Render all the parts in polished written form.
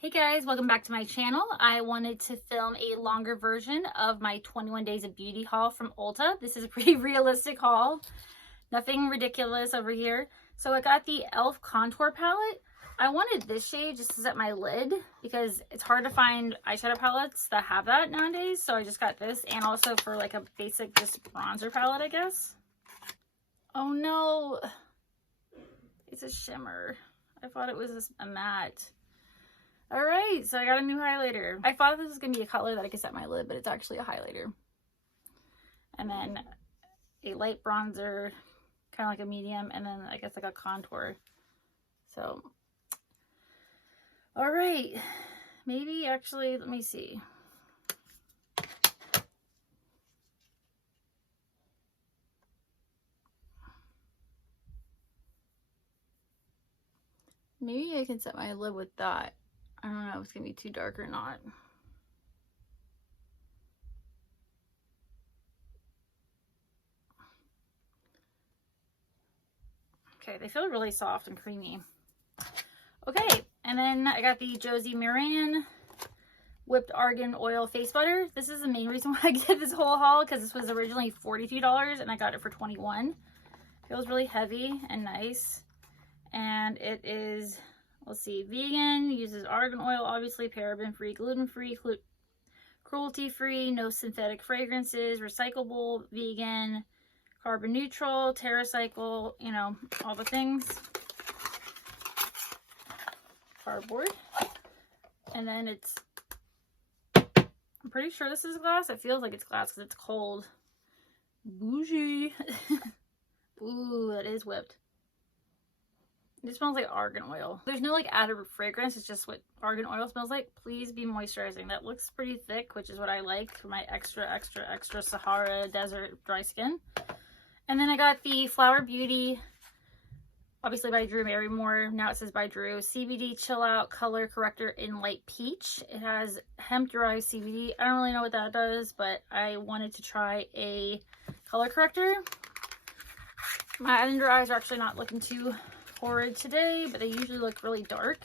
Hey guys, welcome back to my channel. I wanted to film a longer version of my 21 Days of Beauty haul from Ulta. This is a pretty realistic haul. Nothing ridiculous over here. So I got the e.l.f. contour palette. I wanted this shade just to set my lid because it's hard to find eyeshadow palettes that have that nowadays. So I just got this, and also for like a basic just bronzer palette, I guess. Oh no, it's a shimmer. I thought it was a matte. All right, so I got a new highlighter. I thought this was gonna be a color that I could set my lid, but it's actually a highlighter. And then a light bronzer, kind of like a medium, and then I guess like a contour. So, all right, maybe actually, let me see. Maybe I can set my lid with that. I don't know if it's gonna be too dark or not. Okay, they feel really soft and creamy. Okay, and then I got the Josie Maran whipped argan oil face butter. This is the main reason why I did this whole haul, because this was originally $42 and I got it for $21. Feels really heavy and nice, and it is, let's see, vegan, uses argan oil, obviously, paraben-free, gluten-free, cruelty-free, no synthetic fragrances, recyclable, vegan, carbon neutral, TerraCycle, you know, all the things. Cardboard. And then it's, I'm pretty sure this is glass. It feels like it's glass because it's cold. Bougie. Ooh, that is whipped. It smells like argan oil. There's no like added fragrance. It's just what argan oil smells like. Please be moisturizing. That looks pretty thick, which is what I like for my extra Sahara desert dry skin. And then I got the Flower Beauty, obviously by Drew Barrymore. Now it says by Drew. CBD Chill Out Color Corrector in Light Peach. It has hemp derived CBD. I don't really know what that does, but I wanted to try a color corrector. My under eyes are actually not looking too horrid today, but they usually look really dark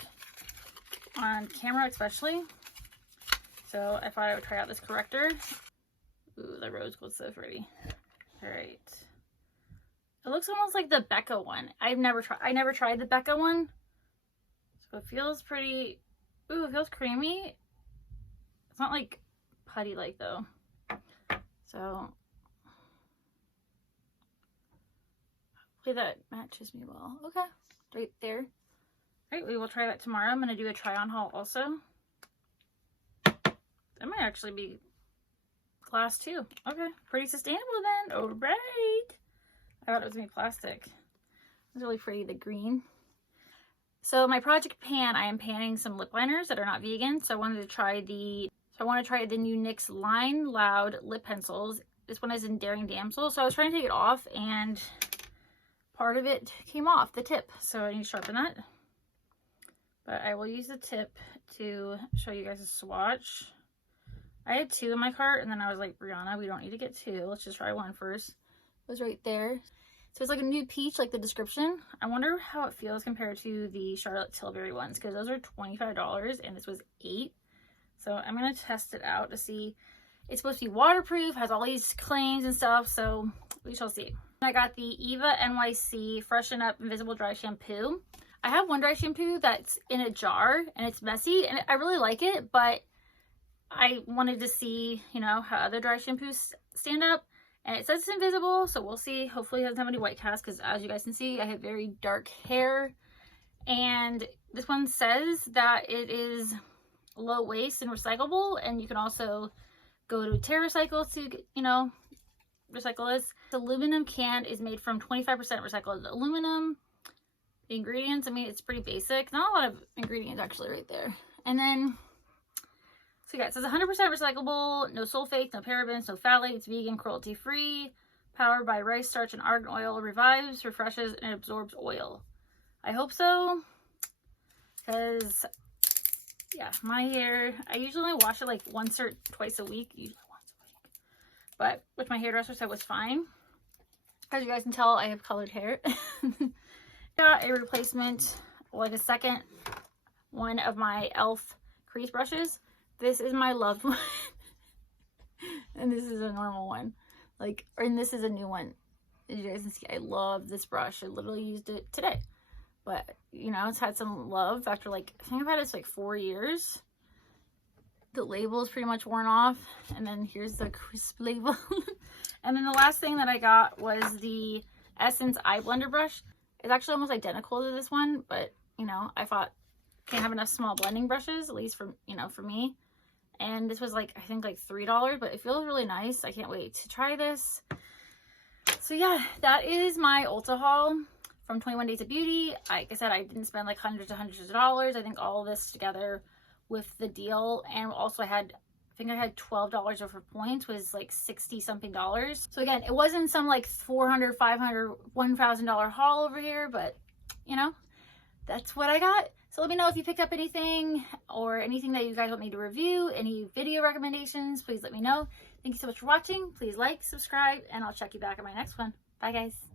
on camera, especially. So I thought I would try out this corrector. Ooh, the rose gold's so pretty. All right, it looks almost like the Becca one. I never tried the Becca one, so it feels pretty. Ooh, it feels creamy. It's not like putty like though. So hopefully that matches me well. Okay, right there. All right, we will try that tomorrow. I'm gonna do a try on haul also. That might actually be glass too. Okay, pretty sustainable then. All right. I thought it was gonna be plastic. It's really pretty, the green. So my project pan, I am panning some lip liners that are not vegan. So I wanted to try the new NYX Line Loud lip pencils. This one is in Daring Damsel. So I was trying to take it off, and part of it came off, the tip. So I need to sharpen that. But I will use the tip to show you guys a swatch. I had two in my cart, and then I was like, Brianna, we don't need to get two. Let's just try one first. It was right there. So it's like a nude peach, like the description. I wonder how it feels compared to the Charlotte Tilbury ones, because those are $25 and this was $8. So I'm going to test it out to see. It's supposed to be waterproof, has all these claims and stuff, so we shall see. I got the Eva NYC Freshen Up Invisible Dry Shampoo. I have one dry shampoo that's in a jar and it's messy, and I really like it, but I wanted to see, you know, how other dry shampoos stand up. And it says it's invisible, so we'll see. Hopefully it doesn't have any white cast, because as you guys can see, I have very dark hair. And this one says that it is low waste and recyclable, and you can also go to TerraCycle to, you know, recycle this. The aluminum can is made from 25% recycled aluminum. The ingredients, I mean, it's pretty basic. Not a lot of ingredients actually right there. And then, so yeah, it says 100% recyclable, no sulfates, no parabens, no phthalates, vegan, cruelty-free, powered by rice starch and argan oil, revives, refreshes, and absorbs oil. I hope so, because, yeah, my hair, I usually only wash it like once or twice a week, usually once a week. But which my hairdresser said was fine. As you guys can tell, I have colored hair. Got a replacement, like a second one of my e.l.f. Crease Brushes. This is my loved one. And this is a normal one. Like, and this is a new one. As you guys can see, I love this brush. I literally used it today. But, you know, it's had some love after, like, I think I've had this like 4 years. The label is pretty much worn off. And then here's the crisp label. And then the last thing that I got was the Essence Eye Blender brush. It's actually almost identical to this one, but, you know, I thought can't have enough small blending brushes, at least for, you know, for me. And this was like, I think like $3, but it feels really nice. I can't wait to try this. So yeah, that is my Ulta haul from 21 Days of Beauty. Like I said, I didn't spend like hundreds of dollars. I think all of this together with the deal, and also I think I had $12 over points, was like 60 something dollars. So again, it wasn't some like $400, $500, $1,000 haul over here, but you know, that's what I got. So let me know if you picked up anything or anything that you guys want me to review, any video recommendations, please let me know. Thank you so much for watching. Please like, subscribe, and I'll check you back in my next one. Bye guys.